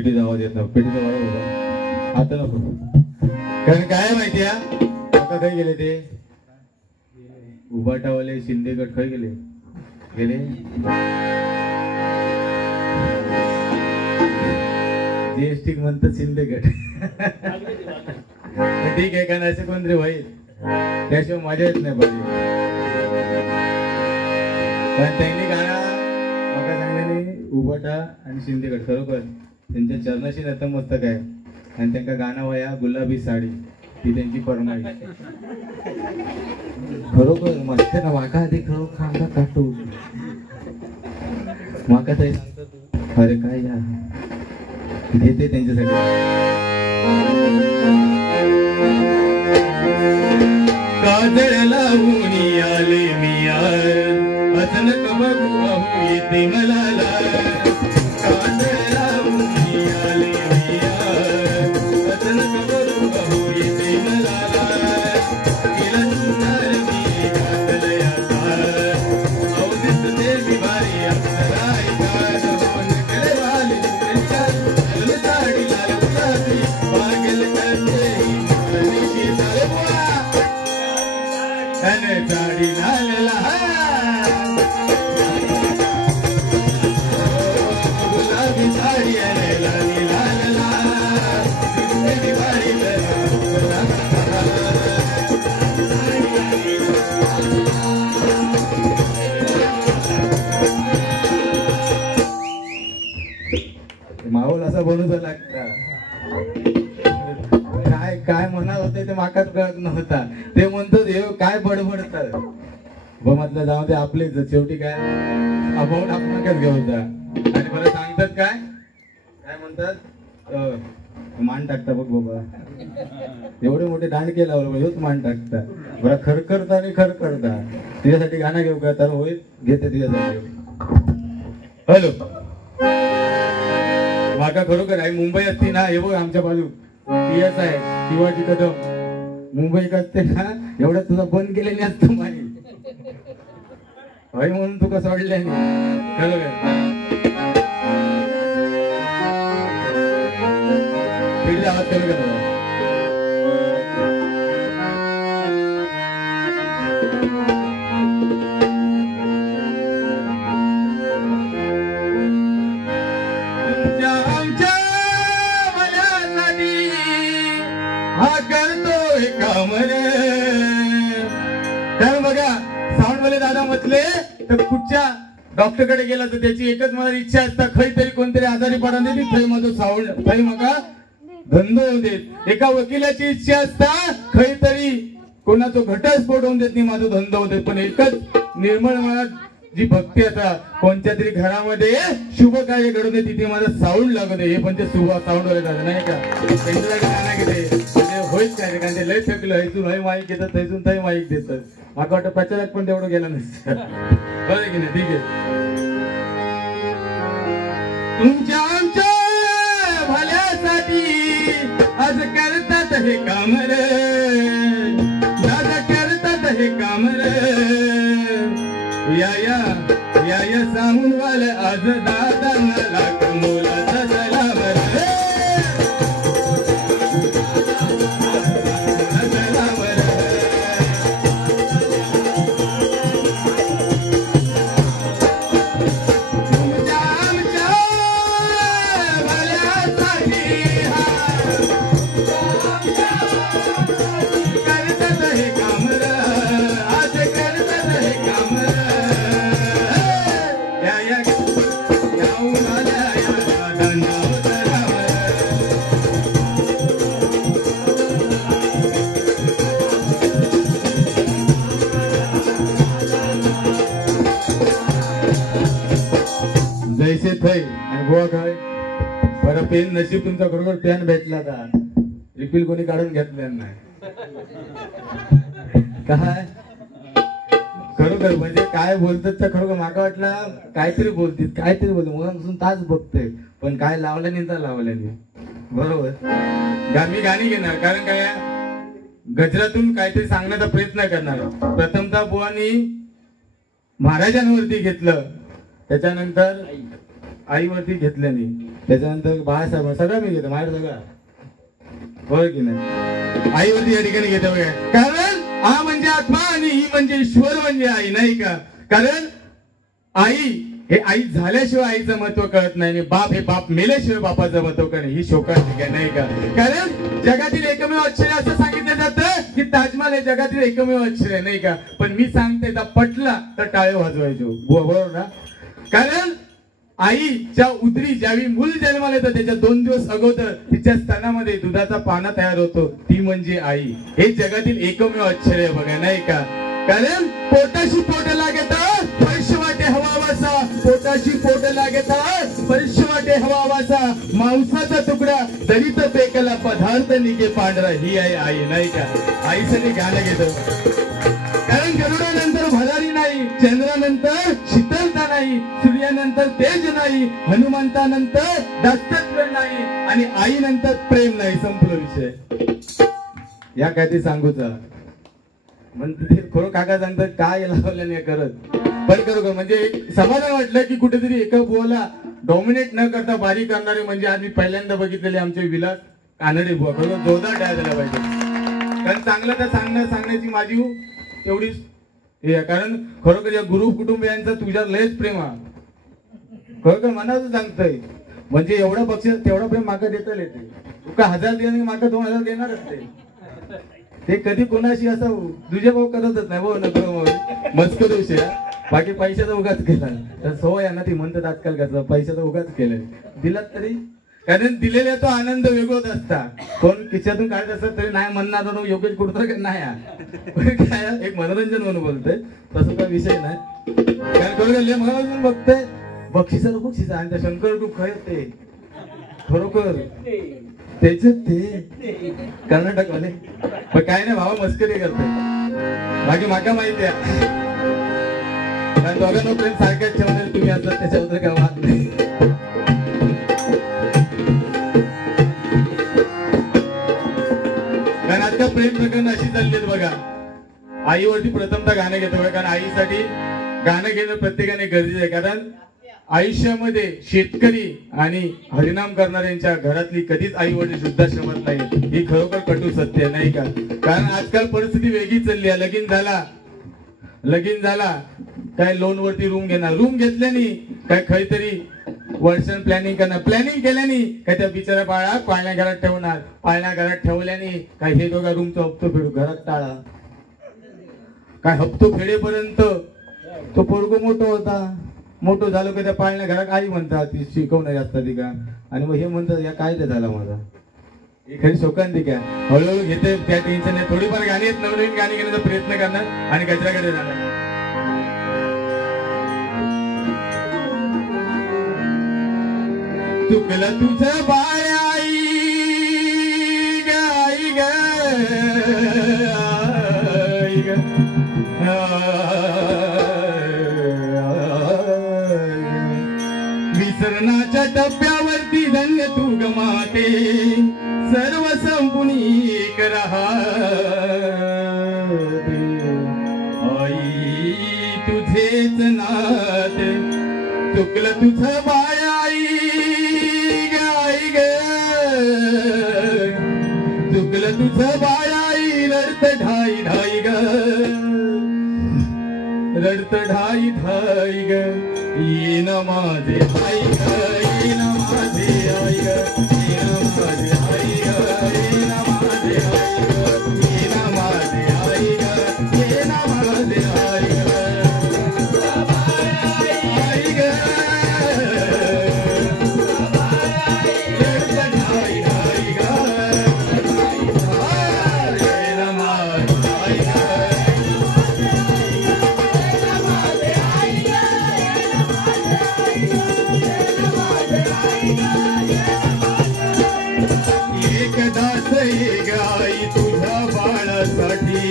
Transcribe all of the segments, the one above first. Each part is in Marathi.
पेटी जावा देत ना पेटीचा वाढ बाबा आता नको कारण काय माहिती आता काय गेले ते उभाटावाले शिंदेगड खय गेले गेले जीएसटी म्हणतात शिंदेगड ठीक आहे कारण असे कोणतरी होईल त्याशिवाय मजा येत नाही पाहिजे कारण त्यांनी गाणं मका सांगलेली उभाटा आणि शिंदेगड खरोखर त्यांच्या चरणाशी नतमस्तक आहे आणि त्यांना गाणं वया गुलाबी साडी ती त्यांची फरमाईश खरोखर मस्त ना माका आधी खरोखर खांदा काटू माका ताई सांगतो अरे काय या घेते त्यांच्यासाठी काजळ लावून आले मी अचानक बघू येते मला काजळ लावून आले मी अचानक बघू येते मला गेला सुंदर मी घातलया अवधीत ते मी भारी अक्षराय कान केले वाली साडी लाल गुलाबी पागल करते ही सारे बुआ अने साडी लाल गुलाबी साडी अने लाली लाल मेरी बारी माहोल असा बनूचा लागता काय काय म्हणत होते ते माकाच कळत नव्हता ते म्हणतो देव काय बडबडतात म्हटलं जाऊ ते आपलेच शेवटी काय अबाउट आपणच घेऊचा आणि मला सांगतात काय काय म्हणतात मान टाकता बघ बाबा एवढे मोठे दांडके लावलं हेच मान टाकता बरं खरखरता आणि खरखरता तुझ्यासाठी गाणं घेऊ का तर होईल घेते तुझ्यासाठी हॅलो माका खरोखर आहे मुंबई असते ना हे बघ आमच्या बाजू पीएस आहे शिवाजी कदम मुंबईत असते ना एवढं तुझं बंद केलेली असतं माही होय म्हणून तुका सोडले खरोखर आवाज करू का तर बघा साऊंड वाले दादा म्हटले तर कुठच्या डॉक्टर कडे गेला तर त्याची एकच मला इच्छा असता खरी तरी कोणतरी आजारी पडा नाही थंय माझं साऊंड थंय मका धंदो होऊन देत एका वकिलाची इच्छा असता खरी तरी कोणाचा घटस्फोट होऊन देत नाही माझा धंदो होते पण एकच निर्मळ मनात जी भक्ती आता कोणत्या तरी घरामध्ये शुभ कार्य घडून दे तिथे माझं साऊंड लागत हे पण ते शुभ साऊंड वाले दादा नाही का त्यांच्याकडे गाणं घेते होईच काय कारण ते लय थकलं हैसून हय माईक घेतात थैसून थै माईक देतात मला वाटतं प्रचारात पण तेवढं गेलं नसतं बरं की नाही ठीक आहे तुमच्या आमच्या भल्यासाठी आज करतात हे काम रे दादा करतात हे काम रे या या या या सांगून वाले आज दादा लाख मोलाचा सलाम रे जैसे थई आणि गोवा काय बरं पेन नशीब तुमचा बरोबर पेन भेटला का रिफिल कोणी काढून घेतलं नाही काय खरोखर म्हणजे काय बोलतात तर खरोखर माका वाटलं काहीतरी बोलतील काहीतरी बोलते म्हणून तास बघते पण काय लावलं नाही तर लावलं नाही बरोबर मी गाणी घेणार कारण काय गजरातून काहीतरी सांगण्याचा प्रयत्न करणार प्रथमतः बुवानी महाराजांवरती घेतलं त्याच्यानंतर आईवरती घेतलं नाही त्याच्यानंतर बाळासाहेब सगळं मी घेतो माझ्या सगळं बरोबर की नाही. आईवरती या ठिकाणी घेतो बघा, कारण आ म्हणजे आत्मा आणि ही म्हणजे ईश्वर म्हणजे आई नाही का. कारण आई हे आई झाल्याशिवाय आईचं महत्व कळत नाही आणि बाप हे बाप मेल्याशिवाय बापाचं महत्व कळत ही शोकांतिका नाही का. कारण जगातील एकमेव आश्चर्य असं सांगितलं जातं की ताजमहाल हे जगातील एकमेव आश्चर्य नाही का. पण मी सांगते पटला तर टाळे वाजवायचो बरोबर ना. कारण आईच्या उदरी ज्यावेळी मूल जन्माला येतं त्याच्या 2 दिवस अगोदर तिच्या स्तनामध्ये दुधाचा पाना तयार होतो, ती म्हणजे आई. हे जगातील एकमेव आश्चर्य बघा नाही का. कारण पोटाशी पोट लागेत स्पर्श वाटे हवा वासा, पोटाशी पोट लागेत स्पर्श वाटे हवा वासा, मांसाचा तुकडा दरीत पेकला पदार्थ निघे पांढरा, ही आहे आई नाही का. आईसाठी गाणं घेतो. कारण गरुडानंतर भरारी नाही, चंद्रानंतर शीतलता नाही, सूर्यानंतर तेज नाही, हनुमंतानंतर दास्तत्व नाही आणि आईनंतर प्रेम नाही. संपला विषय. या काय ते सांगूचा म्हणजे खरं काका सांगतात काय लावल्याने करत पण करू म्हणजे समाधान वाटलं की कुठेतरी एका बुवाला डॉमिनेट न करता बारी करणारे म्हणजे आज मी पहिल्यांदा बघितलेले आमचे विलास कानडे बुवा. खरं जोरदार टाळ्या दिल्या पाहिजे. कारण चांगलं तर सांगण्याची माझी तेवढीच हे. कारण खरोखर या गुरु कुटुंबियांचं तुझ्यावर लयच प्रेम आहे. खरोखर मनाचं सांगतोय म्हणजे एवढं बक्षीस तेवढं प्रेम मागं देता येते. तुका 1000 देणार मागं 2000 देणारच ते कधी कोणाशी असं तुझे भाऊ करतच नाही भाऊ नको मस्कर विषय. बाकी पैशाचा उगाच केला तर सवय आहे ना ती म्हणतात आजकाल कसं पैशाचा उगाच केलाय दिलात तरी. कारण दिलेला तो आनंद वेगळाच असता. कोण खिशातून काढत असतात तरी नाही म्हणणार योगेश कुठतर नाही काय एक मनोरंजन म्हणून बोलतोय तसं काही विषय नाही. कारण खरोखर मनोरंजन बघतोय बक्षिसा आणि त्या शंकर ग्रुप खरं ते खरोखर त्याच ते कर्नाटक वाले पण काय नाही भावा मस्करी करतोय. बाकी माका माहिती आहे कारण दोघांना प्रेम सारख्याच ठेवणार तुम्ही आता त्याच्याबद्दल काय वाद नाही. कारण आजकाल प्रेम प्रकरण अशी चालली आहेत बघा. आईवरती प्रथमतः गाणं घेतो बघा. कारण आईसाठी गाणं घेणं प्रत्येकाने गरजेचं आहे. कारण आयुष्यामध्ये शेतकरी आणि हरिनाम करणाऱ्यांच्या घरातली कधीच आई वडील वृद्धाश्रमात नाही ही खरोखर कटू सत्य नाही का. कारण आजकाल परिस्थिती वेगळी चालली आहे. लगीन झाला काय लोन वरती रूम घेणार, रूम घेतल्याने काय काहीतरी वर्षन प्लॅनिंग करणार, प्लॅनिंग केल्याने काय त्या बिचारा बाळा पाळण्या घरात ठेवणार, पाळण्या घरात ठेवल्याने काय हे दोघा रूमचा हप्तो फेडू घरात टाळा. काय हप्तो फेडेपर्यंत तो पोरगो मोठं झालं का त्या पाळण्या घरात आई म्हणतात ती शिकवणारी असतात ती का. आणि मग हे म्हणतात या काय ते झाला माझा हे खरी शोकांतिका. हळूहळू घेते त्या टेन्शन आहे. थोडीफार गाणी आहेत नवनवीन गाणी घेण्याचा प्रयत्न करणार आणि गजराकडे जाणार. चुकलं तुझं बाळ आई ग आई ग आई ग विसरणाच्या टप्प्यावरती धन्य तू गमाते सर्व संपुनी राहते आई तुझेच नाते. चुकलं तुझं बाळ आई ग आई ग चुकलं तुझं बाळ आई रडत ढाई ढाई ग रडत ढाई ढाई ग ये न माझे आई ग ये न माझे आई ग ये न माझे आई ग ये न माझे आई ग ये न माझे आई ग ये न माझे आई ग आई ग रडत ढाई ढाई ग ये न माझे आई ग एकदाच ये गाई तुझ्या बाळासाठी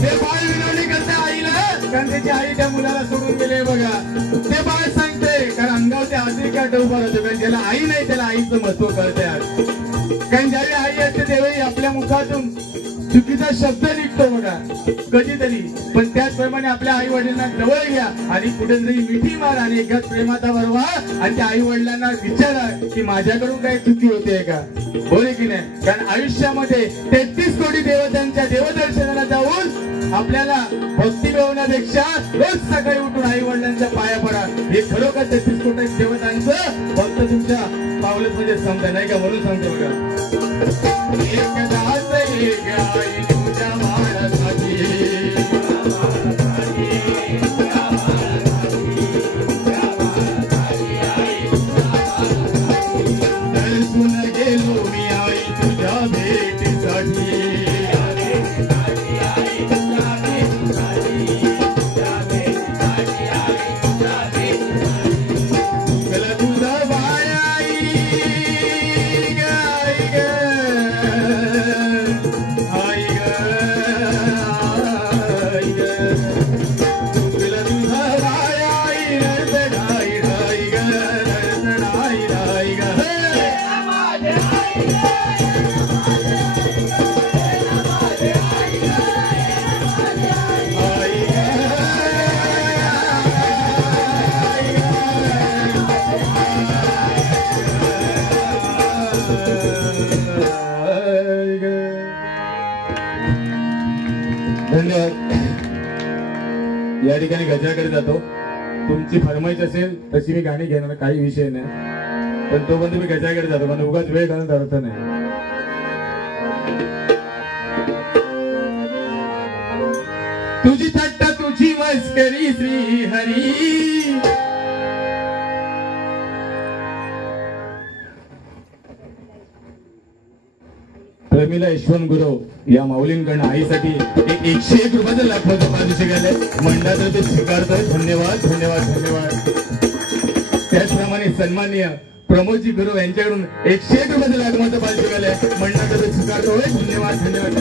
ते बाळ विनवणी करते आईला कारण त्याची आई त्या मुलाला सोडून गेले बघा. ते बाळ सांगते कारण अंगावरती आधी काय उभा राहतो कारण ज्याला आई नाही त्याला आईचं महत्व कळते. कारण ज्यावेळी आई असते त्यावेळी आपल्या मुखातून चुकीचा शब्द निघतो बघा कधीतरी पण त्याचप्रमाणे प्रेमाने आपल्या आई वडिलांना जवळ घ्या आणि कुठेतरी मिठी मारा आणि एकाच प्रेमाचा वरवा आणि त्या आई वडिलांना विचारा की माझ्याकडून काही चुकी होते का, बोले की नाही. कारण आयुष्यामध्ये 33 कोटी देवतांच्या देवदर्शनाला जाऊन आपल्याला भक्ती मिळवण्यापेक्षा रोज सकाळी उठून आई वडिलांच्या पाया पडा, हे खरोखर 33 कोटी देवतांचं फक्त तुमच्या पावलच म्हणजे समजा नाही का, म्हणून सांगतो बघा. एकदाच एक आई तुझ्या बाळासाठी, दर्शन गेलो मी आई तुझ्या भेटीसाठी. या ठिकाणी गजराकडे जातो. तुमची फरमाईश असेल तशी मी गाणी घेणार, काही विषय नाही, पण तो पण मी गजराकडे जातो, पण उगाच वेळ घालून अर्थ नाही. तुझी थट्टा तुझी मस्करी श्री हरी, प्रमिला यशवंत गुरव या माऊलींकडनं आईसाठी एक 101 रुपयाचं लाखोचं पारितोषिक आलंय. मंडळाचं ते स्वीकारतोय. धन्यवाद धन्यवाद धन्यवाद. त्याचप्रमाणे सन्माननीय प्रमोदजी गुरव यांच्याकडून 101 रुपयाचं लाखोचं पारितोषिक आलंय. मंडळाचं ते स्वीकारतोय. धन्यवाद धन्यवाद.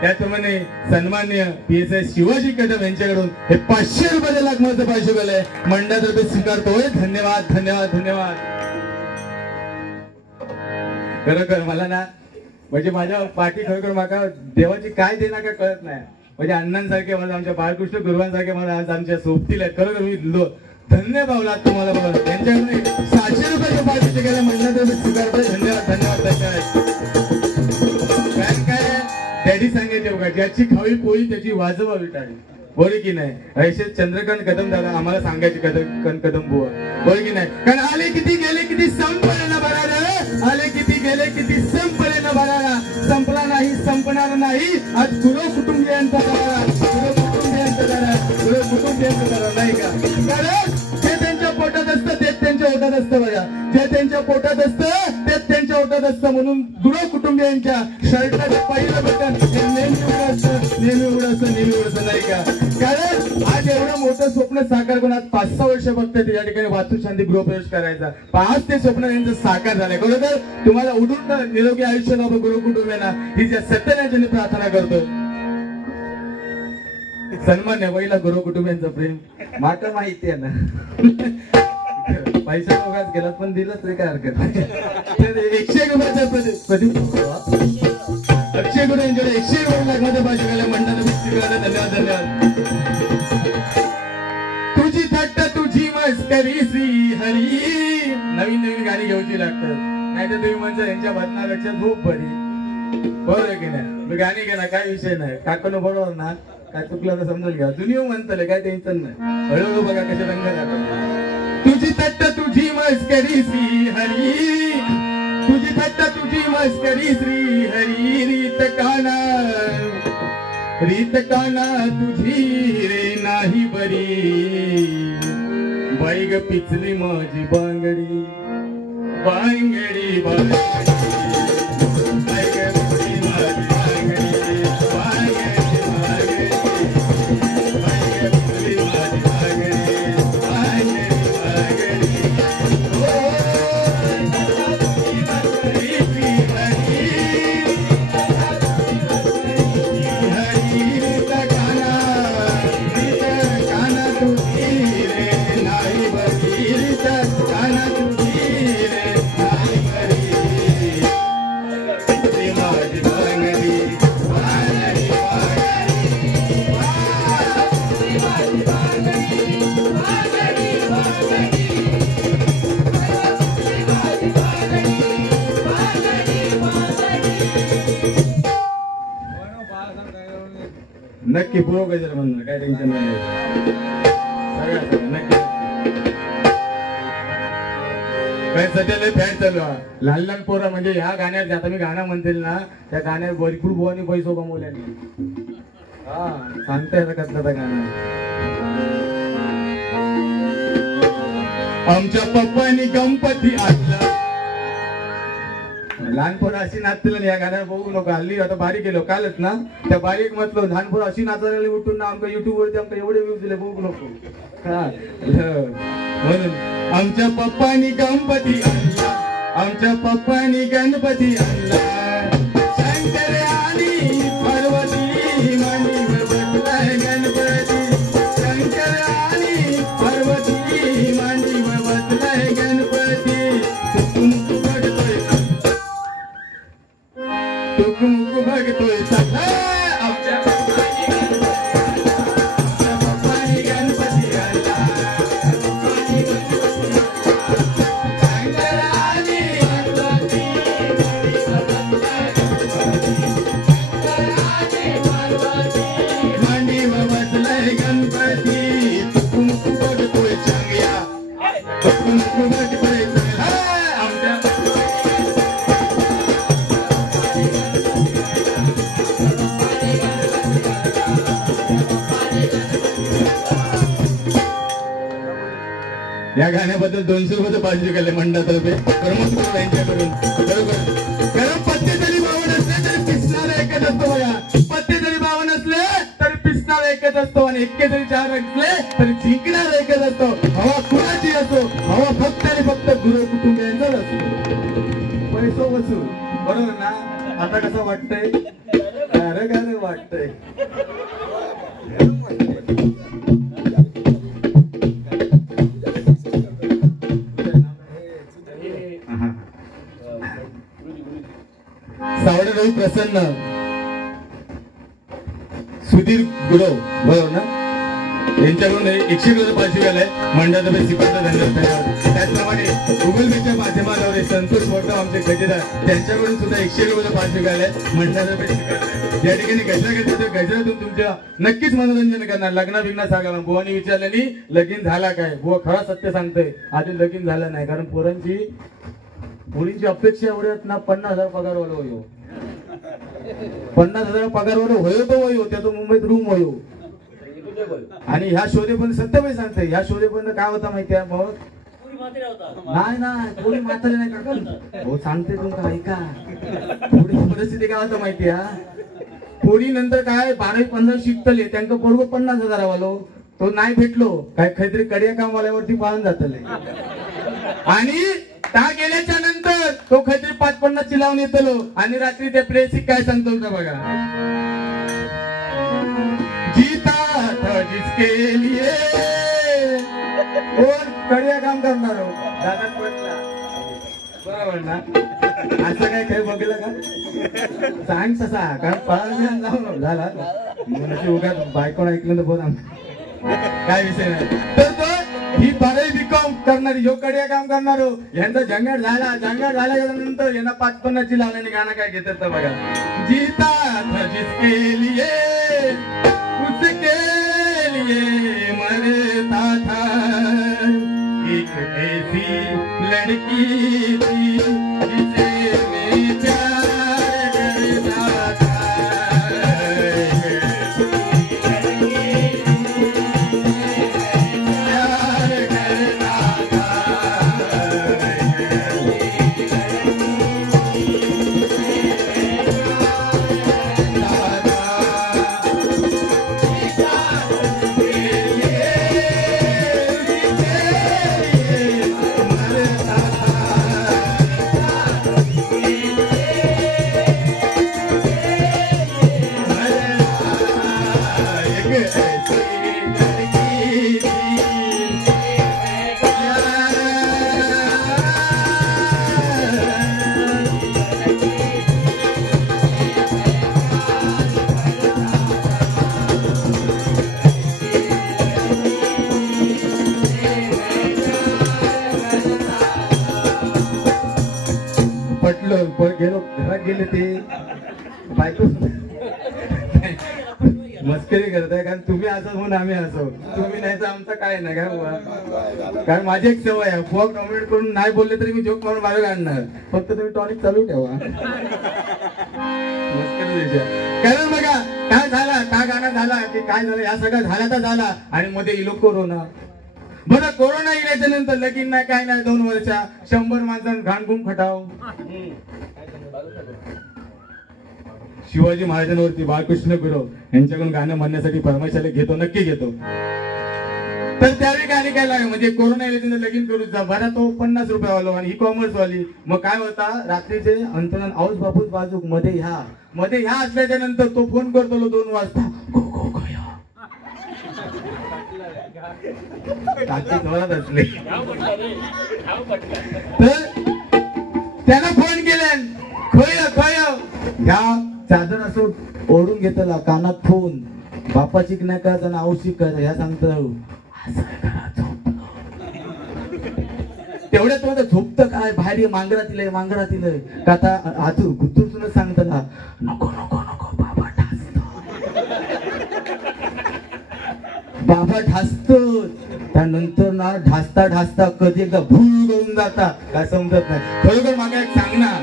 त्याचप्रमाणे सन्माननीय PSI शिवाजी कदम यांच्याकडून हे 500 रुपयाचं लाखोचं पारितोषिक आलंय. मंडळाचं ते स्वीकारतोय. धन्यवाद धन्यवाद धन्यवाद. खरोखर मला ना म्हणजे माझ्या पाठी खरोखर माका देवाची काय देणार काय कळत नाही. म्हणजे अण्णांसारखे मला आमच्या बाळकृष्ण गुरुवांसारखे मला आज आमच्या सोबतील आहेत. खरोखर मी धन्य पावला तुम्हाला बघा. त्यांच्याकडून 700 रुपयाच्या पाठीचे गेल्या महिन्यात स्वीकारतोय. धन्यवाद धन्यवाद धन्यवाद. काय डॅडी सांगायचे बघा, ज्याची खावी पोळी त्याची वाजवावी टाळी, बोल की नाही. ऐसे चंद्रकांत कदम दादा आम्हाला सांगायचे कदम बुवा, बोल की नाही. कारण आले किती गेले किती संपले ना भरारा, आले किती गेले किती संपले ना भरारा, संपला नाही संपणार नाही. आज गुरु कुटुंबियांचा दारा, गुरु कुटुंबियांचा दारा, गुरु कुटुंबियांचा दारा नाही का. कारण जे त्यांच्या पोटात असतं तेच त्यांच्या ओठात असतं बघा, जे त्यांच्या पोटात असतं तेच त्यांच्या ओठात असतं. म्हणून गुरु कुटुंबियांच्या शर्टाचं पहिलं बटन नेहमी उघडं असतं, नेहमी उघडं असतं, नेहमी उघडं नाही का. कारण आज एवढं मोठं स्वप्न साकार करून आज 5-6 वर्ष बघते या ठिकाणी वास्तुशांती गृहप्रवेश करायचा. आज ते स्वप्न यांचं साकार झालंय. बरोबर तुम्हाला उडून निरोगी आयुष्य लाभ गुरु कुटुंबियांना ही ज्या सत्यनारायणाची प्रार्थना करतोय. सन्मान्य पहिला गुरु कुटुंबियांचं प्रेम माका माहिती आहे ना. पैसा दोघात गेला पण दिलंच रे, काय हरकत नाही. 101 रुपयाचा अक्षय गुरु यांच्याकडे 101 रुपये लागण्याचं पाहिजे गेल्या मंडळाला. धन्यवाद धन्यवाद. तुझी थट्टा तुझी मस्करी श्री हरी. नवीन नवीन गाणी घेऊची लागतात, नाही तर तुम्ही म्हणजे यांच्या भजनापेक्षा खूप बरी, बरोबर की नाही. मी गाणी घेणार काही विषय नाही. काकून बरोबर ना, काय चुकलं तर समजून घ्या. जुनी म्हणतले काय टेन्शन नाही. हळूहळू बघा कसे रंग जातात. तुझी थट्टा तुझी मस्करी श्री हरी, तुझी थट्टा तुझी मस्करी श्री हरी. रीत काना तुझी रे नाही बरी, बैग पिचली माझी बांगडी बांगडी बांगडी. नक्की पूर्व गजर म्हणणार, काय टेन्शन नाही. सगळ्या नक्की. काय सध्या लय फॅन चालू आहे. लहान लहान पोरं म्हणजे ह्या गाण्यात आता मी गाणं म्हणतील ना, त्या गाण्यात भरपूर बुवानी पैसो कमवल्याने. हा सांगता येतं कसलं तर गाणं. आमच्या पप्पानी गणपती आणला. लहान पोरं अशी नाचतील या गाण्यावर बघू नको. हल्ली आता बारीक गेलो कालच ना, त्या बारीक म्हटलं लहान पोरं अशी नाचायला उठून ना आमच्या युट्यूब वरती आमच्या एवढे व्ह्यूज दिले बघू नको. हा म्हणून आमच्या पप्पानी गणपती आणला, आमच्या पप्पानी गणपती आणला. शंकर आणि पार्वती मांडीवर बसलाय गणपती. शंकर आणि पार्वती मांडीवर बसलाय गणपती. तुकमुक बघतोय सगळा. आमच्या पप्पानी गणपती आणला. मांडीवर बसलाय गणपती. तुकमुक बघतोय चांगया. तुकमुक बघतोय आमच्या या गाण्याबद्दल 200 रुपये पाहिजे गेले मंडळातर्फे प्रमोद यांच्याकडून. बरोबर. कारण पत्ते जरी बावन असले तरी पिसणारा एकच असतो बघा. पत्ते जरी बावन असले तरी पिसणारा एकच असतो आणि एक्के जरी 4 असले तरी जिंकणारा एकच असतो. हवा कुणाची असो, हवा फक्त आणि फक्त गुरु कुटुंबियांचाच असतो. पैसो वसूल. बरोबर ना. आता कसं वाटतंय? अरे काय वाटतंय. सावडे रवी प्रसन्न, सुधीर गुरव बरोबर ना, यांच्याकडून 100 रुपये पाचशे गेलाय मंडळातर्फे श्रीपाद धन्यवाद. त्याचप्रमाणे गुगल मीटच्या माध्यमाद्वारे संतोष मोठा आमचे खजिनदार त्यांच्याकडून सुद्धा 100 रुपये पाचशे गेलाय मंडळातर्फे स्वीकारलाय. या ठिकाणी गजरातून तुमच्या नक्कीच मनोरंजन करणार. लग्न बिग्न सांगा. बुवानी विचारल्याने लगीन झाला काय. बुवा खरा सत्य सांगतोय, आधी लगीन झालं नाही. कारण मुलींची अपेक्षा एवढी ना 50,000 पगार वाला होयो. 50,000 पगार वाला होयो तो होयो. त्याचा मुंबईत रूम होयो. आणि ह्या शोधे पण सत्यपणे सांगते, ह्या शोधे पण काय होता माहिती आहे मग नाही ना कोणी म्हातारे नाही काका हो सांगते तुमका ऐका. पुढे परिस्थिती काय होतं माहिती आहे. पोरी नंतर काय 12-15 शिकतले त्यांना पोरगो 50,000 वालो तो नाही भेटलो काय काहीतरी कडिया कामवाल्यावरती पाहून जातले. आणि त्या गेल्याच्या नंतर तो काहीतरी 5-50 ची लावून येतलो. आणि रात्री त्या प्रेसिक काय सांगतो का बघा. जीता था जिसके लिए कोण कडिया काम करणार हो दादा पटला. बरोबर ना. असं काय काही बघलं का सांग तसा. कारण पळायला जाऊन झाला म्हणजे उगा बायकोण ऐकलं तर बोला काय विषय नाही. तर तो ही 12वी B.Com करणारी ह्यो कडिया काम करणार हो. यांचा झंगाट झाल्याच्या नंतर यांना 5-50 ची लावल्याने गाणं काय घेतात तर बघा. जीता था जिसके लिए उसके लिए मरता था. एक ऐसी लड़की थी जिसे मैं प्यार करता था. गेलो घरात गेले ते बायको मस्करी करताय, कारण तुम्ही असं म्हणून आम्ही असो, तुम्ही नाही तर आमचं काय नाही काय बुवा. कारण माझी एक सवय आहे, फॉग नॉमिनेट करून नाही बोलले तरी मी जोक मारून बाहेर काढणार, फक्त तुम्ही टॉनिक चालू ठेवा. कारण बघा काय झाला, का गाणं झाला की काय झालं, या सगळं झाला तर झाला आणि मध्ये इलो कोरोना. बरं कोरोना गेल्याच्या नंतर लगीन नाही काय नाही, 2 वर्ष 100 माणसांना घाणगुम खटाव. शिवाजी महाराजांवरती बाळकृष्ण गुरव यांच्याकडून गाणं म्हणण्यासाठी परमेश्वराला घेतो, नक्की घेतो. तर त्यावेळी गाणी काय लागेल म्हणजे कोरोना येईल लगीन करू जा बरा, तो 50 रुपयावालो आणि ही कॉमर्स वाली. मग काय होता रात्रीचे अंतरण आऊस बापूस बाजूक मध्ये ह्या असल्याच्या नंतर तो फोन करतो 2 वाजता, जोरात असले तर त्याला फोन केले, खय ह्या चादर असो ओढून घेतला, कानात फोन, बापाची नाही करायचा ना औषिक करायचं ह्या सांगत. तेवढ्यात माझं झोपतं काय बाहेर मांगरातील का आता आतून गुत्तून सांगत ना, नको नको नको बाबा ढासतो. त्यानंतर ना ढासता कधी एकदा भूल करून जाता काय समजत नाही. खरोखर मागा एक सांगणार,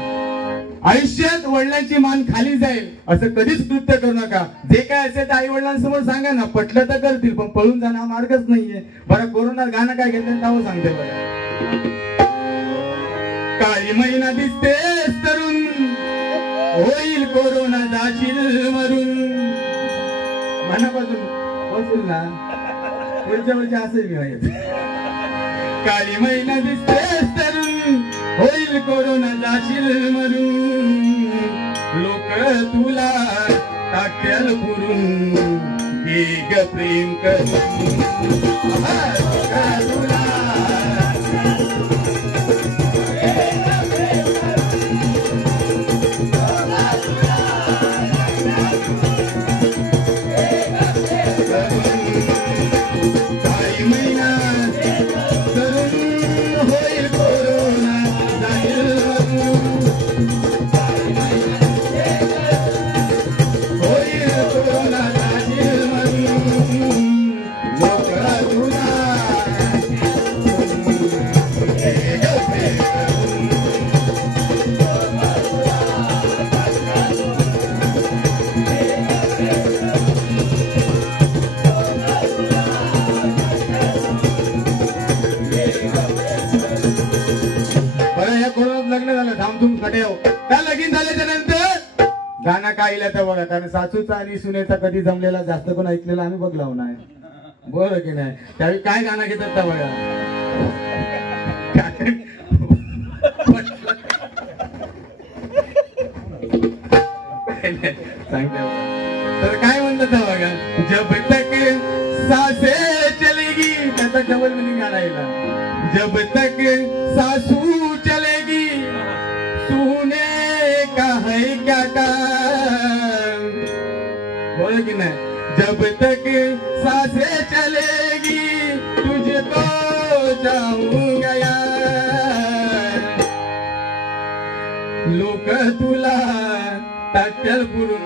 आयुष्यात वडिलांची मान खाली जाईल असं कधीच कृत्य करू नका. जे काय असेल ते आई वडिलांसमोर सांगा ना, पटलं तर करतील पण पळून जाणं हा मार्गच नाहीये. बरं कोरोना गाणं काय घेतलं नाव सांगते बघा. काळी महिना दिसते तरुण, होईल कोरोना जाशील मरून. मनापासून बसून ना पुढच्या वर्षी असेल मी माहिती. काळी महिना दिसते तरुण, होईल कोरोना जाशील मरून. लोक तुला टाक्याल पुरून, घे ग प्रेम करून. तुला त्या लगीन झाल्याच्या नंतर गाणं काय तर बघा, कारण सासूचा आणि सुनेचा कधी जमलेला जास्त कोण ऐकलेला आम्ही बघला नाही, बरं की नाही. त्यावेळी काय गाणं घेतात त्या बघा, सांगते तर काय म्हणतात बघा, जब तक सासे चलेगी, त्याचा डबल मिनिंग गाणं येईल. जब तक सासू चलेगी सुने का है क्या काम, बोले कि नहीं. जब तक सांसें चलेगी तुझको चाहूंगा यार. लोक तुला टाक्याल पुरून,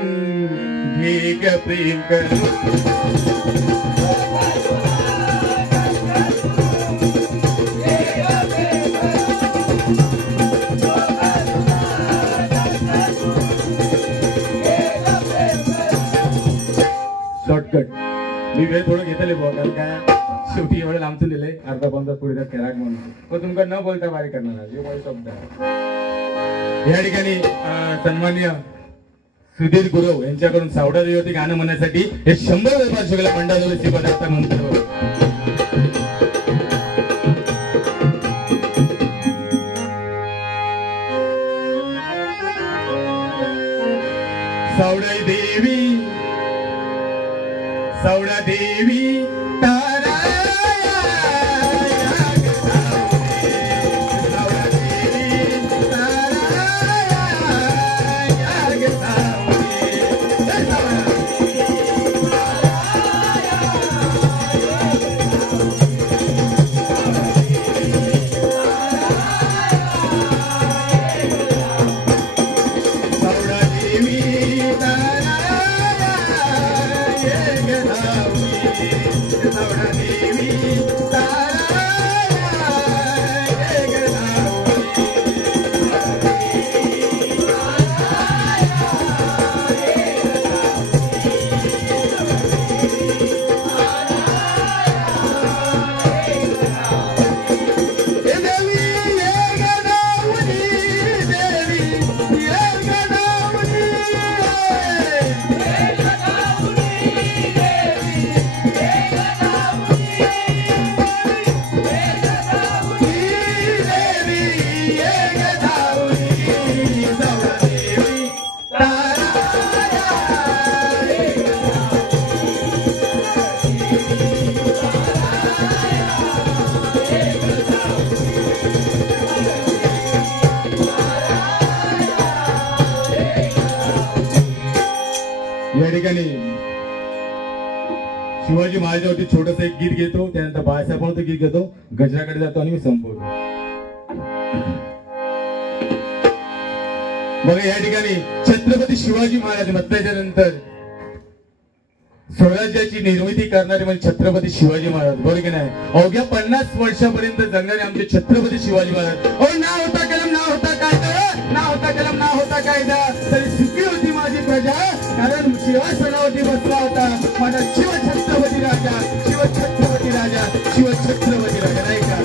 घे ग प्रेम करून. शॉर्टकट मी वेळ थोडं घेतले बघ, कारण काय शेवटी एवढं लांबून दिले अर्धा 15 पुढे केराक म्हणून, पण तुमका न बोलता बारीक करणार शब्द. या ठिकाणी सन्माननीय सुधीर गुरव यांच्याकडून सावडा देवती गाणं म्हणण्यासाठी हे 100 वेळा मंडळाचे पदार्थ म्हणतात. सावडा देवी सावडा देवी तारा शिवाजी महाराजांवरती छोटस एक गीत घेतो, त्यानंतर बाळासाहेबांवरती गीत घेतो, गजराकडे जातो आणि संपवतो. बघा या ठिकाणी छत्रपती शिवाजी महाराज म्हटल्याच्या नंतर स्वराज्याची निर्मिती करणारे म्हणजे छत्रपती शिवाजी महाराज, बरोबर की नाही. अवघ्या 50 वर्षापर्यंत जगणारे आमचे छत्रपती शिवाजी महाराज. ना होता कलम ना होता कायदा, ना होता कलम ना होता कायदा, तरी सुखी होती माझी प्रजा, कारण सिंहासनावरती बसला होता माझा शिवछत्रपती राजा, शिवछत्रपती राजा, शिवछत्रपती राजा, नाही का.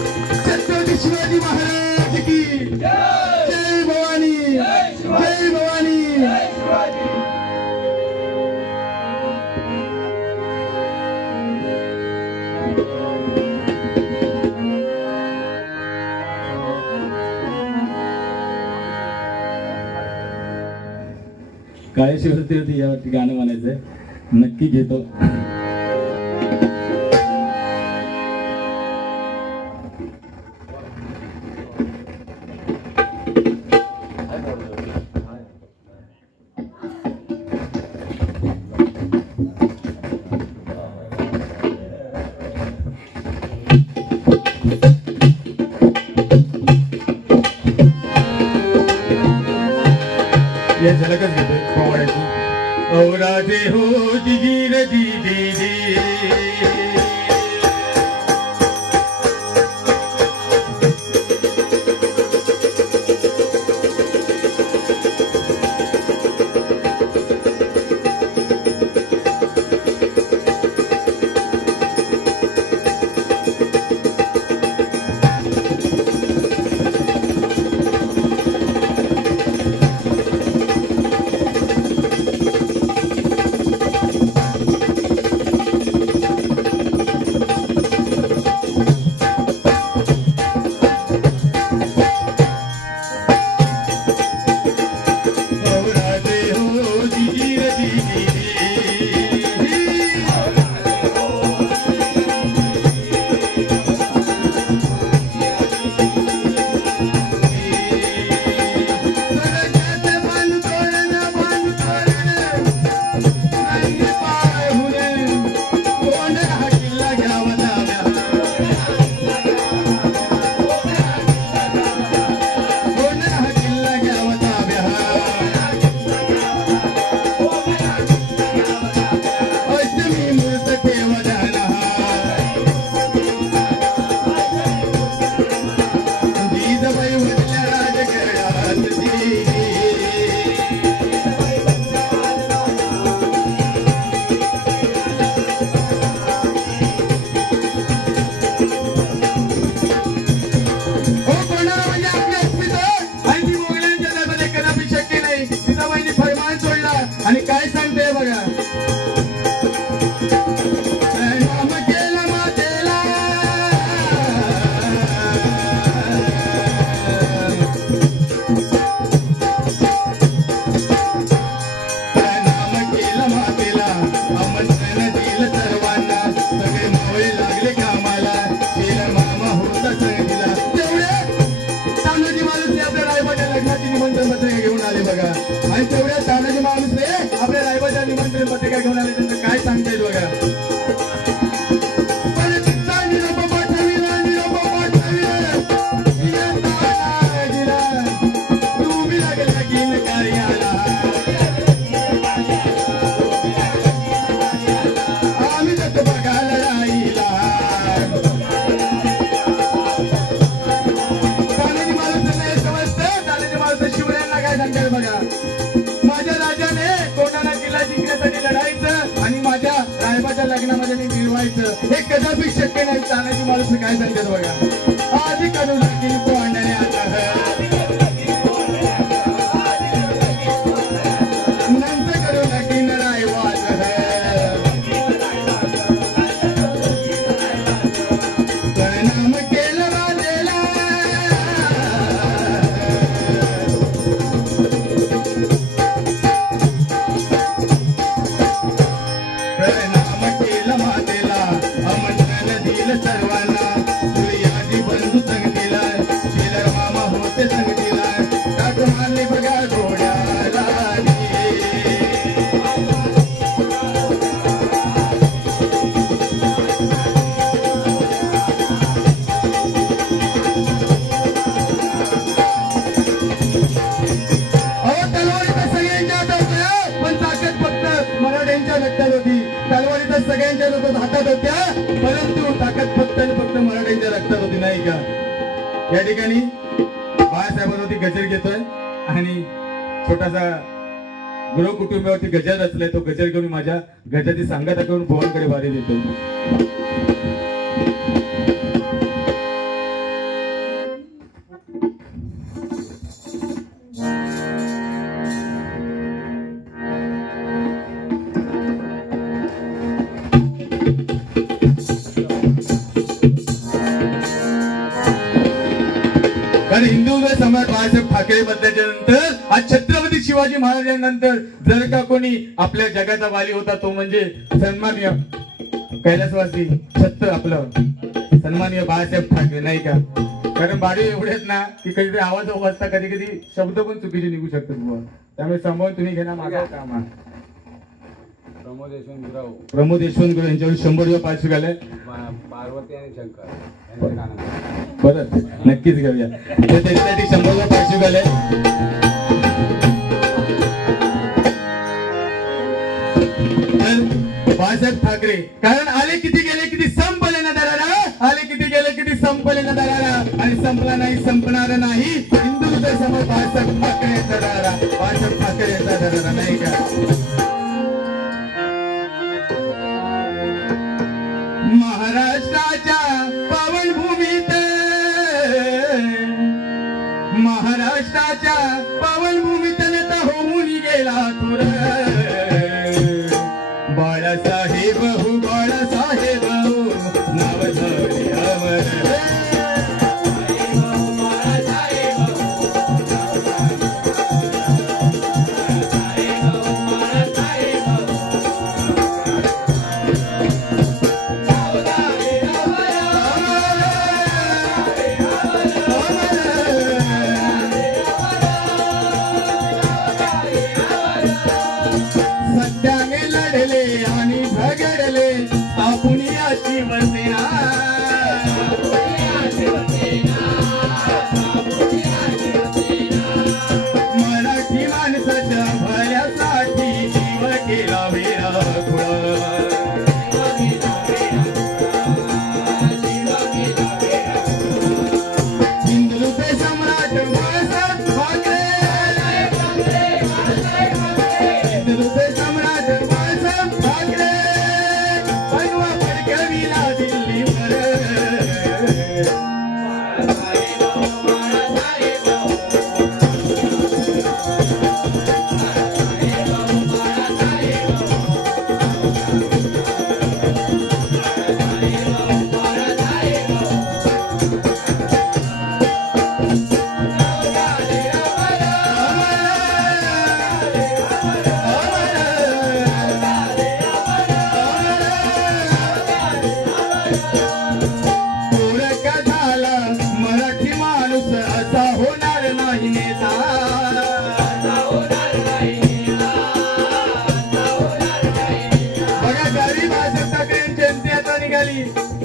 छत्रपती शिवाजी महाराज की जय भवानी, जय भवानी. काय शिवती होती यावरती गाणं म्हणायचंय, नक्की घेतो. ये झलकच घेतोय पोवाड्याची. ओ राधे हो दीदी रे दीदी रे, आणि काय सांगते बघा. नाम केलं मातेला, नाम केलं मातेला, आमंत्रण दिलं सर्वांना, सगळे मावळे लागले कामाला, केलं मामा होता संगीला. तेवढे तानाजी मालुसरे आपल्या रायबाच्या लग्नाची निमंत्रण पत्रिका घेऊन आले बघा. आणि तेवढ्या तानाजी मालुसरे आपल्या रायबाच्या निमंत्रण पत्रिका घेऊन आले, त्यांना काय सांगतायत बघा. माझ्या राजाने कोणाला किल्ला जिंकण्यासाठी लढायचं आणि माझ्या रायबाच्या लग्नामध्ये मी मिळवायचं, हे कदापि शक्य नाही. तानाजी मालुसरे काय सांगतात बघा. आधी करू लागेल कोंडाने आता, नंतर करू लागेल रायवाज, परिणाम केलं बांधेला. सर्वांना बंधू संगतीला बाळासाहेबांवरती गजर घेतोय आणि छोटासा गृह कुटुंबावरती गजर रचलाय. तो गजर घेऊन माझ्या गजाची सांगता करून भुवनकडे वारी देतो. कारण हिंदू सम्राट बाळासाहेब ठाकरे बदल्याच्या नंतर आज छत्रपती शिवाजी महाराजांनंतर जर का कोणी आपल्या जगाचा वाली होता तो म्हणजे सन्माननीय कैलासवासी छत्र आपलं सन्माननीय बाळासाहेब ठाकरे नाही का. कारण बाडी एवढेच ना की कधीतरी आवाज वाजता कधी कधी शब्द पण चुकीचे निघू शकतात बुवा. त्यामुळे सांभाळून तुम्ही घेणं माझं काम आहे. प्रमोद यशवंतराव यांच्यावर 100 रुपये पारितोषिक आले. पार्वती आणि शंकर बरं नक्कीच घेऊया. तर त्याच्यासाठी 100 रुपये पारितोषिक आले. तर बाळासाहेब ठाकरे कारण आले किती गेले किती संपले ना दरारा. आले किती गेले किती संपले ना दरारा. आणि संपला नाही संपणार नाही हिंदू हृदय समोर बाळासाहेब ठाकरे यांचा दरारा. बाळासाहेब ठाकरे यांचा दरारा नाही का. महाराष्ट्राच्या पावनभूमीत महाराष्ट्राच्या पावनभूमीत नेता होऊन गेला थोर बाळासाहेब हो बाळासाहेब हो नाव झाले अमर. मराठी माणसाच्या भल्यासाठी जीव केला वेळा हिंदुत्व सम्राट बाळासाहेब ठाकरे. हिंदुत्व सम्राट बाळासाहेब ठाकरे बनवा पडकविला दिल्लीवर.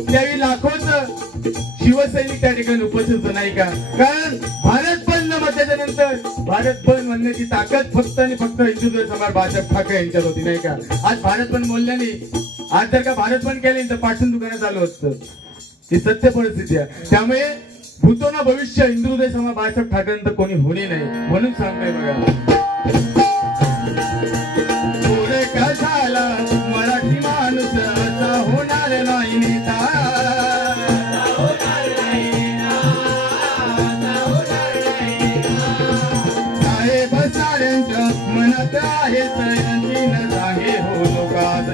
त्यावेळी लाखोच शिवसैनिक त्या ठिकाणी उपस्थित नाही का. कारण भारत बंद म्हटल्याच्या नंतर भारत बंद म्हणण्याची ताकद फक्त आणि फक्त हिंदुत्व सम्राट बाळासाहेब ठाकरे यांच्यात होती नाही का. आज भारत बंद बोलल्याने आज जर का भारत बंद केले तर पाठून दुकानं चालू असतं. ही सत्य परिस्थिती आहे. त्यामुळे भूतो ना भविष्य हिंदुत्व सम्राट बाळासाहेब ठाकरेंतर कोणी होणे नाही म्हणून सांगताय बघा. झाला मराठी माणूस असा होणार नाही नेता. साहेब साऱ्यांच्या मनात आहे सयंतीन जागे हो लोकात.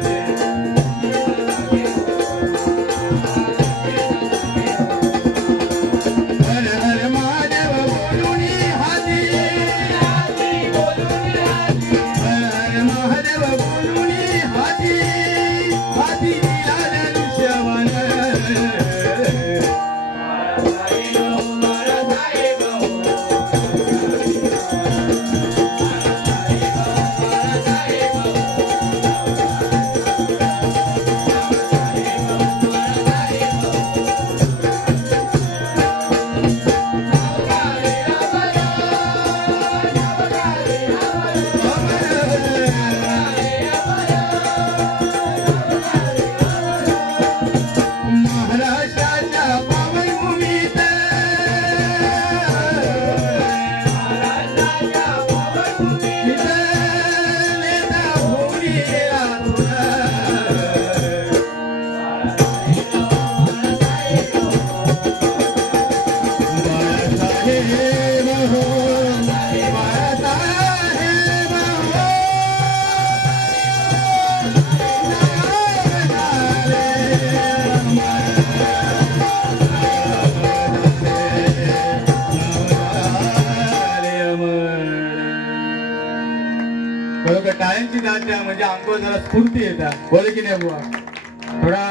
हर हर महादेव बोलून हाती. हर हर महादेव बोलून हाती. हाती दिला धनुष्यबाण. हो मरता है हो बरोबर टाळ्यांची दाद द्या म्हणजे अंगावर जरा स्फूर्ती येतात बोल की नाही बुवा थोडा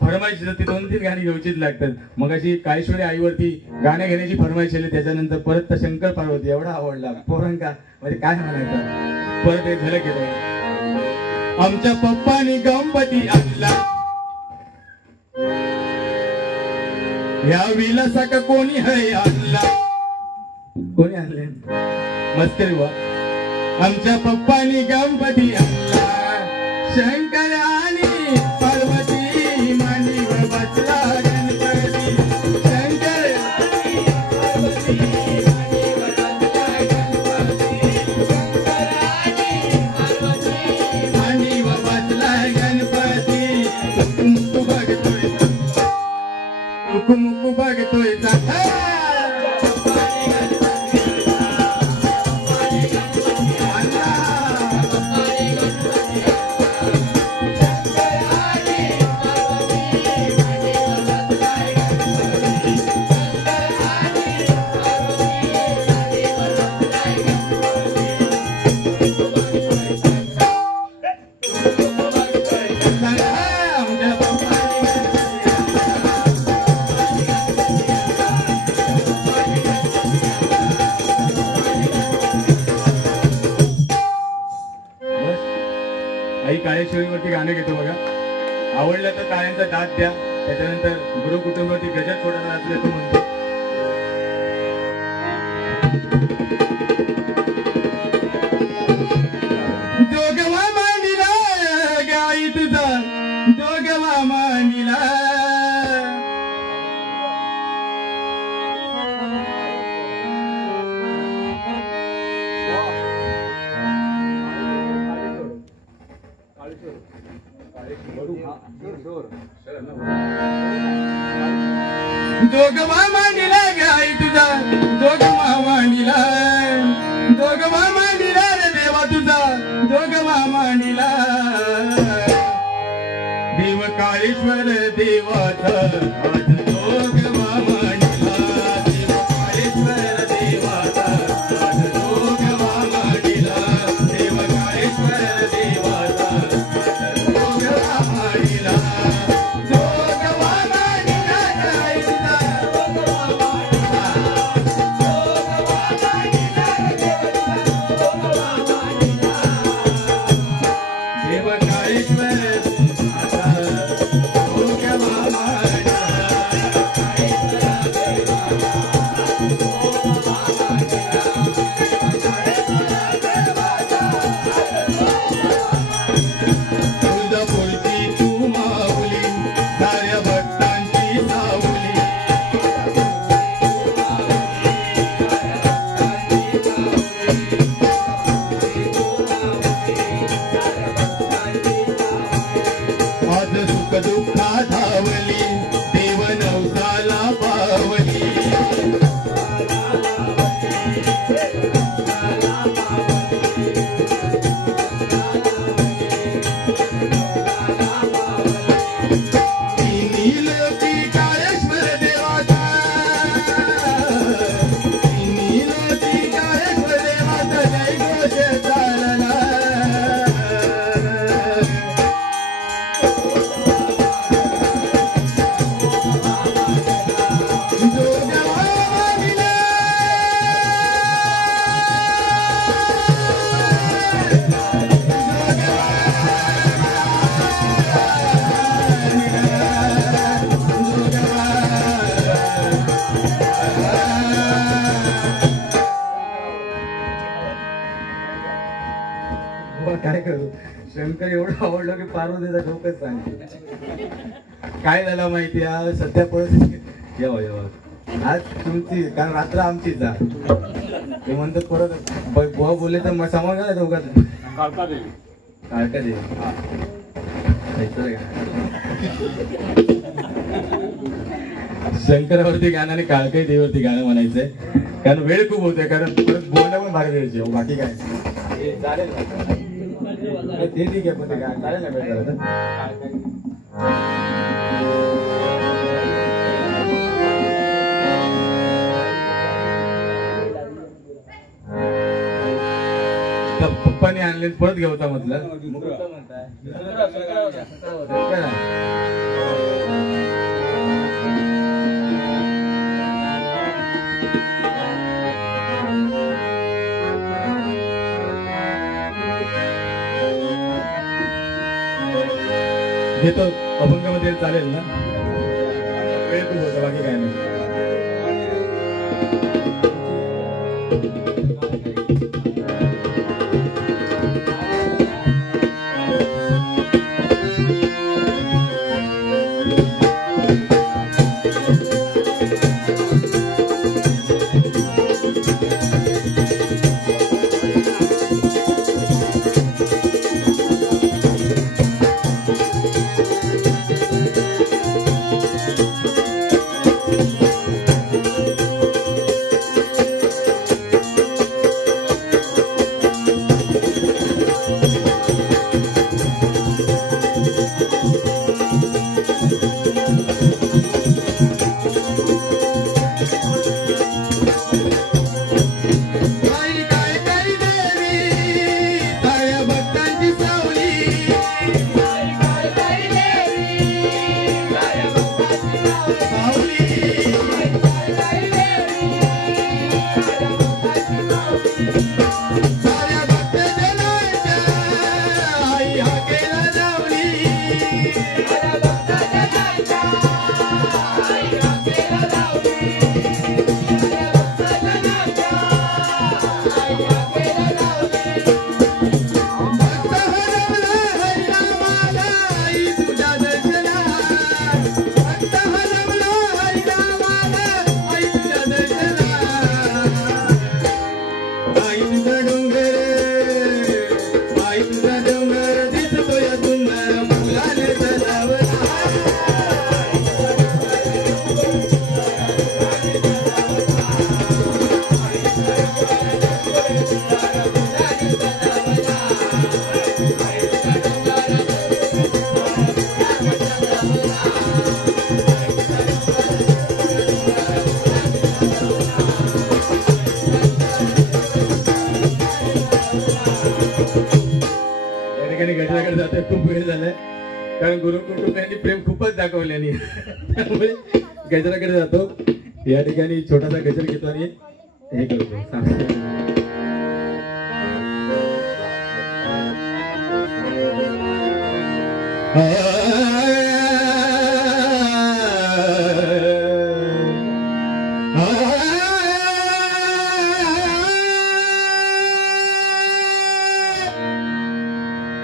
फरमाईश ती 2-3 गाणी घेऊचीच लागतात मग अशी काळेश्वरी आईवरती गाणे घेण्याची फरमाईश आली त्याच्यानंतर परत तर शंकर पार्वती एवढा आवडला पोरांका म्हणजे काय म्हणायचं परत एक झालं गेलं आमच्या पप्पानी गणपती आणला या विलासाका कोणी है आणला कोणी आणले मस्करी बुवा आमच्या पप्पानी गणपती आणला शंकर आणि पार्वती मांडीवर बसला गणपती शंकर आणि पार्वती मांडीवर बसला गणपती शंकर आणि पार्वती मांडीवर बसला गणपती मुकू बघतोय मुकू बघतोय आई काळेश्वरीवरती गाणं घेतो बघा आवडलं तर टाळ्यांचा दाद द्या त्याच्यानंतर गुरु कुटुंबावरती गजर थोडा असलं तो म्हणतो जोगवा मांडीला गाई तुझा जोगवा मांडीला जोगवा मांडीला गाई तुझा जोगवा मांडीला जोगवा मांडीला रे देवा तुझा जोगवा मांडीला देव काळेश्वर देवाचा आज जोगवा मांडीला देव काळेश्वर देवाचा आज जोगवा मांडीला देव काळेश्वर देवाचा आज जोगवा मांडीला जोगवा मांडीला गाई तुझा जोगवा मांडीला जोगवा मांडीला जोगवा मांडीला देव काळेश्वर दुःखा धावली देव नवसाला पावली नीलोकी काळेश्वर देवाचा नीलोकी काळेश्वर देवाचा जय घोष चालला काय करू शंकर एवढं आवडलं की पार्वतीचा डोकंच सांग काय झालं माहिती आहे सध्या परिस्थिती जेव्हा जेव्हा आज तुमची कारण रात्र आमचीच ते म्हणतात परत बुवा बोलले तर मग सामान गेला दोघात काळका देवी शंकरावरती गाणं आणि काळकाई देवीवरती गाणं म्हणायचंय, कारण वेळ खूप होतोय, कारण परत बोलणं पण भारी वेळची हो. बाकी काय चालेल ना? ते ठीक आहे, पण ते काय चालेल ना वेळ झाला तर? पप्पाने आणले परत घेवता म्हटलं. घेतो अभंगामध्ये चालेल ना? वेळ खूप होता, बाकी काय नाही. गजराकडे जातोय, खूप वेळ झालाय, कारण गुरु कुटुंबियांनी प्रेम खूपच दाखवल्याने, त्यामुळे गजराकडे जातो. या ठिकाणी छोटासा गजर घेतो आणि हे करतो.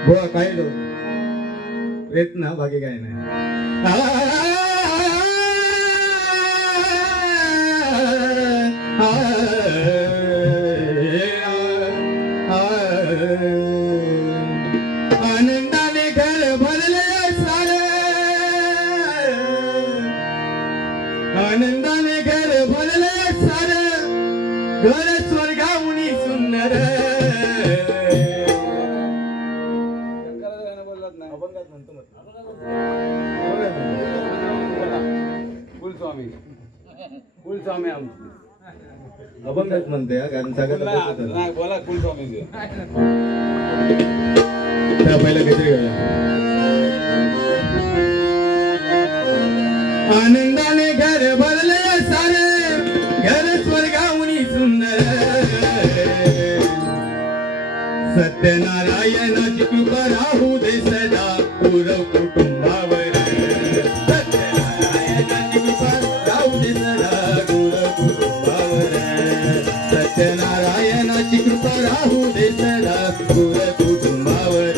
बोला काय लो प्रयत्न, बाकी काय नाही. आनंदाने घर भरले सारे, आनंदाने घर भरले सारे, घर स्वर्गाहुनी सुंदर. कुलस्वामी अभंगच म्हणते, कारण सगळं बोला कुलस्वामी. पहिला काहीतरी घेऊया. आनंदाने घर भरले सारे, घर स्वर्गाहुनी सुंदर. सत्यनारायणाची कृपा राहू दे सदा पूरव कुटुंबावर. सत्यनारायणाची कृपा राहू दे सदा पूरव कुटुंबावर. सत्यनारायणाची कृपा राहू दे सदा पूरव कुटुंबावर.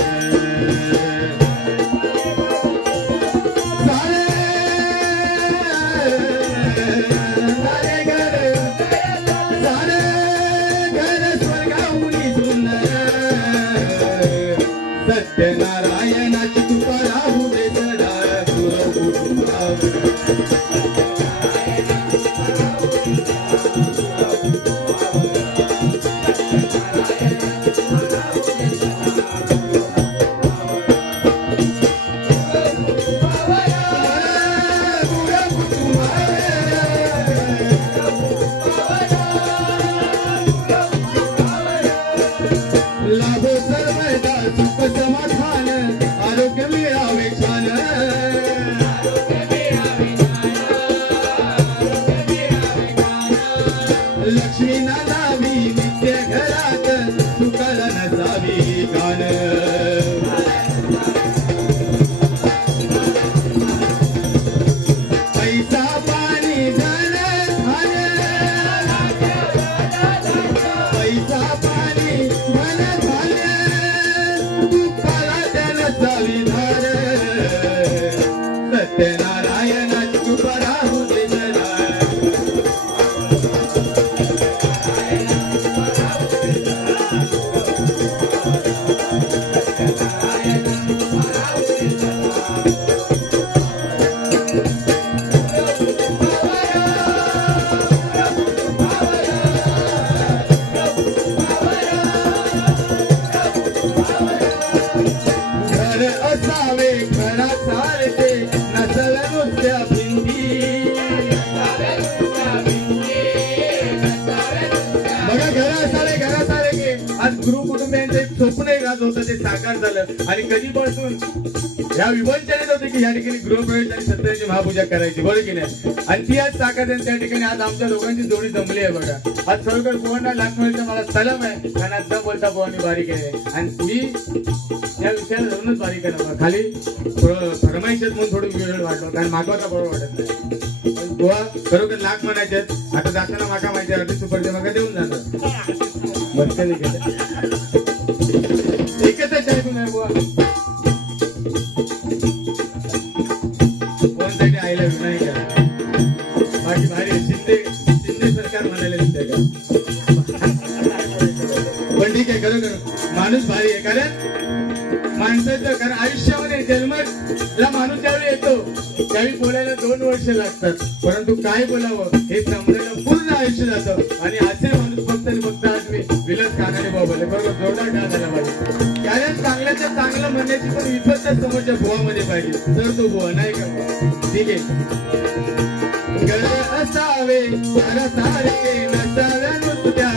सत्यनारायणाची कृपा राहू दे लाभो सर्वदा सुख समाधान आरोग्य मिळावे छान लक्ष्मी नांदावी नित्य घरात सुखाला नसावी गाण पैसा पाणी धन धान पैसा पाणी धन धान दुःखाला त्या नसावी धार सत्यनारायण चुप राहू दे जरा घर असावे घरासारखे नसल नुसत्या भिंती बघा घरासारखे आज गुरु कुटुंबियांचं एक स्वप्न एक आज होतं ते साकार झालं आणि कधीपासून या विवंचनेत होते की या ठिकाणी गृहप्रवेश आणि सत्यनारायणची महापूजा करायची बरोबर की नाही आणि ती आज साकार झाली त्या ठिकाणी आज आमच्या दोघांची जोडी जमली आहे बघा आज खरोखर पोहांना लाखमध्ये मला सलाम आहे आणि आज न बोलता पोहांनी बारी केली आणि मी या विषयाला धरूनच बारी करणार खाली फरमाईशच म्हणून थोडं वेळ वाटलो कारण मागवाचा बरोबर वाटत नाही पण गोवा खरोखर लाख म्हणायचे आता जाताना माका माहिती अर्धी सुपरचे माका देऊन जाणार बस कधी केलं एकच आहे नाही गोवा कोणसाठी आईला नाही का बाकी भारी शिंदे सरकार म्हणाले का पण ठीक आहे खरोखर माणूस भारी आहे कारण माणसाचं कारण आयुष्यामध्ये जन्माला माणूस ज्यावेळी येतो त्यावेळी बोलायला 2 वर्ष लागतात परंतु काय बोलावं हे समजायला पूर्ण आयुष्य जातं आणि असे माणूस फक्त आणि फक्त आज मी विलास कानाने बोलले बरोबर जोरदार डाळ झाला पाहिजे कारण चांगल्याचं चांगलं म्हणण्याची पण विपत्त समोरच्या बुवामध्ये पाहिजे तर तो बुवा नाही का ठीक आहे घर असावे घरासारखे नसाव्या नुसत्या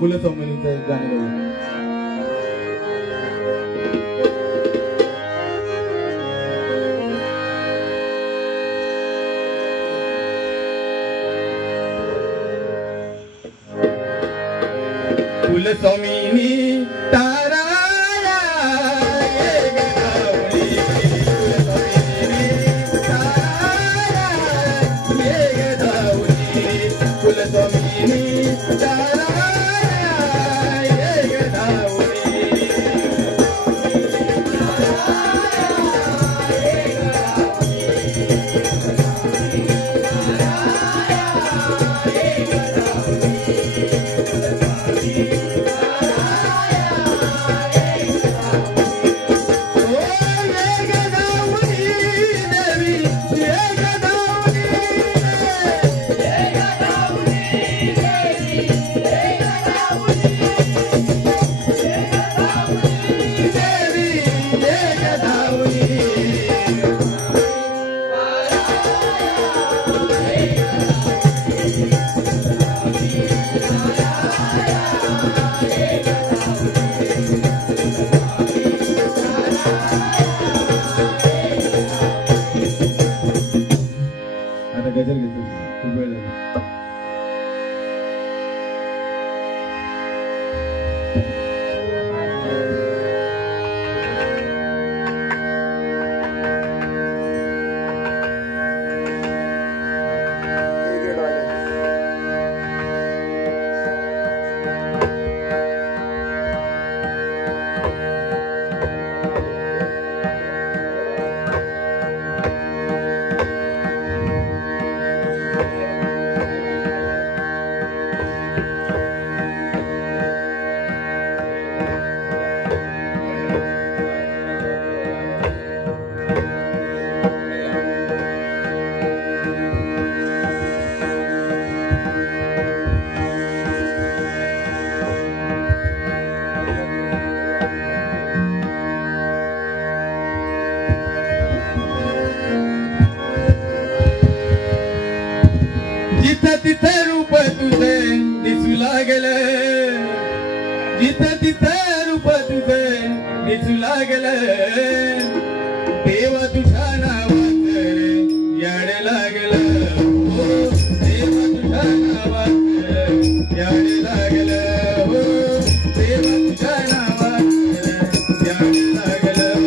कुलस्वामिनीचं गाणं गाऊ. कुलस्वामिनी ताराया ये गदावली कुलस्वामिनी ताराया ये गदावली कुलस्वामिनी ताराया ये गदावली ताराया ये गदावली आता गजर घेतो खूप वेळ झाला. जिथं तिथं रूप तुझे दिसू लागले, जिथं तिथं रूप तुझे दिसू लागले, देव तुझ्या नावात याड लागलं, हो देव तुझ्या नावात याड लागलं, हो देव तुझ्या नावात याड लागलं.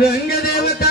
रंग देवता